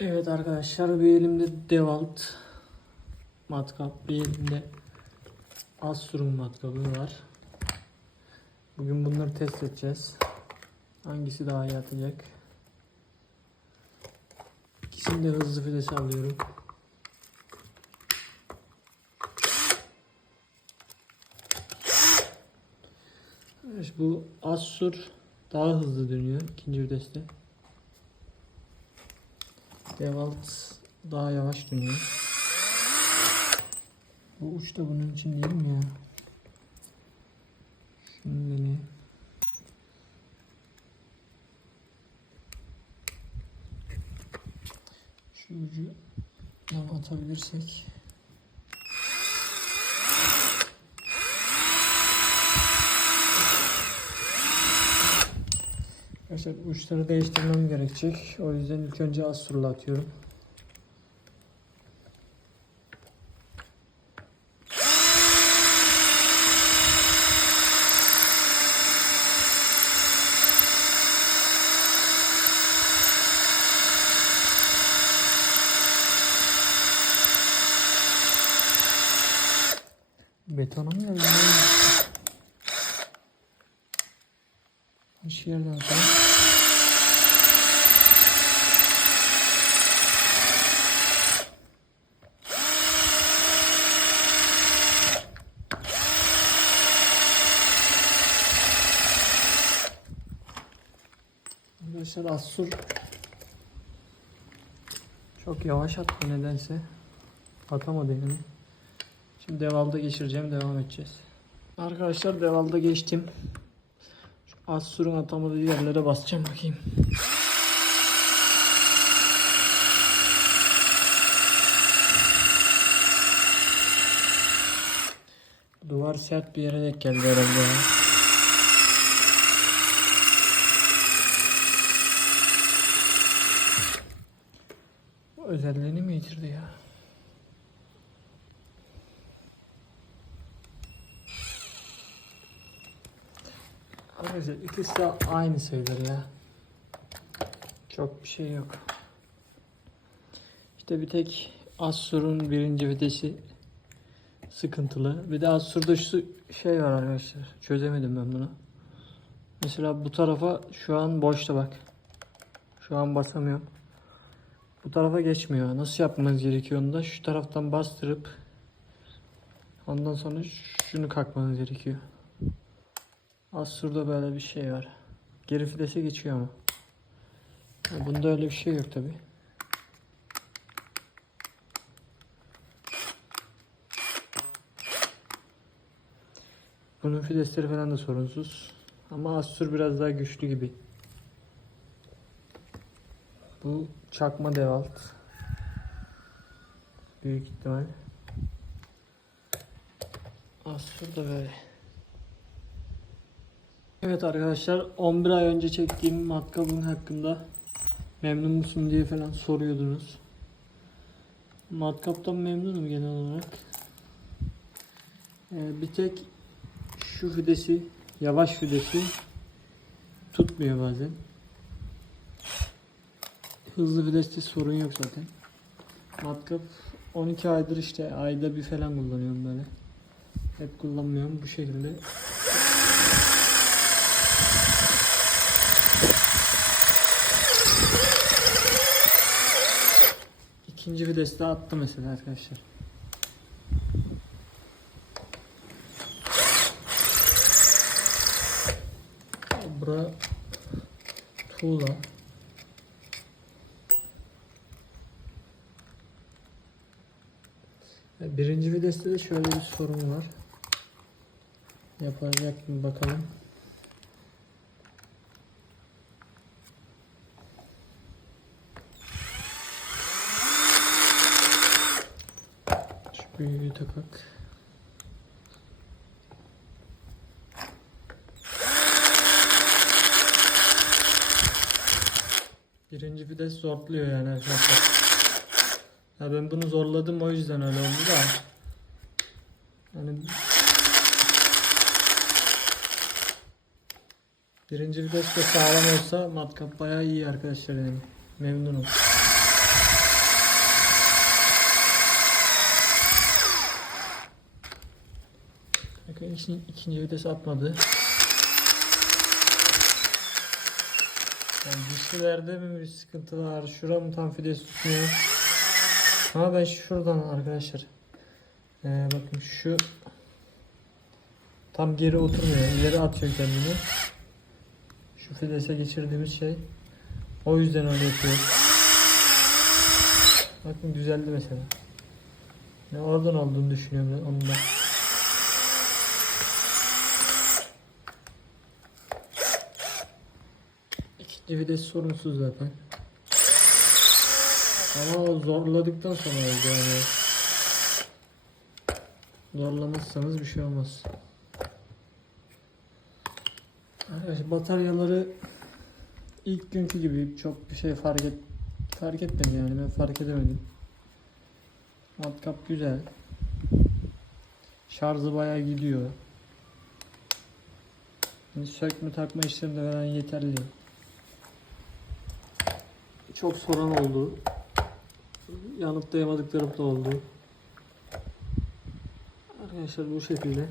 Evet arkadaşlar bir elimde Devalt matkap, bir elimde Asur'un matkabı var. Bugün bunları test edeceğiz. Hangisi daha iyi atacak? İkisini de hızlı filesi alıyorum. Evet, bu Asur daha hızlı dönüyor ikinci viteste. Devalt daha yavaş dönüyor. Bu uç da bunun için değil mi ya? Şunu deneyeyim. Şu ucu atabilirsek. Arkadaşlar uçları değiştirmem gerekecek. O yüzden ilk önce Asur'la atıyorum. Betona mı geldi? Şu yerden atalım. Arkadaşlar Assur çok yavaş attı nedense. Atamadı yani. Şimdi devalda geçireceğim devam edeceğiz. Arkadaşlar devalda geçtim. Şu Assur'un atamadığı yerlere basacağım bakayım. Duvar sert bir yere denk geldi herhalde. ya. Özelliğini mi yitirdi ya? Arkadaşlar ikisi de aynı sayılır ya. Çok bir şey yok. İşte bir tek Assur'un birinci vitesi sıkıntılı. Bir de Assur'da şu şey var arkadaşlar. Çözemedim ben bunu. Mesela bu tarafa şu an boşta bak. Şu an basamıyorum. Bu tarafa geçmiyor. Nasıl yapmanız gerekiyor onu da? Şu taraftan bastırıp ondan sonra şunu kalkmanız gerekiyor. Assur'da böyle bir şey var. Geri fidese geçiyor ama. Ya bunda öyle bir şey yok tabi. Bunun fidesleri falan da sorunsuz. Ama Assur biraz daha güçlü gibi. Bu çakma devalt. Büyük ihtimal. Assur da böyle. Evet arkadaşlar 11 ay önce çektiğim matkabın hakkında memnun musun diye falan soruyordunuz. Matkaptan memnunum genel olarak. Ee, bir tek şu fidesi yavaş fidesi tutmuyor bazen. Hızlı fideste sorun yok zaten. Matkap 12 aydır işte ayda bir falan kullanıyorum böyle. Hep kullanmıyorum bu şekilde İkinci videsi de attı mesela arkadaşlar. Bura tuğla. Birinci videste de şöyle bir sorun var. Yapacak mı bakalım. Şu büyüğü takak. Birinci vites zorluyor yani arkadaşlar. Ya ben bunu zorladım o yüzden öyle oldu da. Yani birinci vites de sağlam olsa matkap bayağı iyi arkadaşlar yani. Memnunum. Bakın ikinci, ikinci vites atmadı. Yani dişli mi bir sıkıntı var. Şuram tam fides tutmuyor. Ama ben şuradan arkadaşlar. Ee, bakın şu tam geri oturmuyor. İleri atıyor kendini. Şu fidese geçirdiğimiz şey. O yüzden öyle yapıyor. Bakın düzeldi mesela. Ne oradan olduğunu düşünüyorum ben onu da. İkinci vites sorunsuz zaten. Ama o zorladıktan sonra oldu yani. Zorlamazsanız bir şey olmaz. Arkadaşlar bataryaları ilk günkü gibi çok bir şey fark et fark etmedi yani ben fark edemedim. Matkap güzel. Şarjı bayağı gidiyor. Yani sökme takma işleminde falan yeterli. Çok sorun oldu. Yanıtlayamadıklarım da oldu. Arkadaşlar bu şekilde.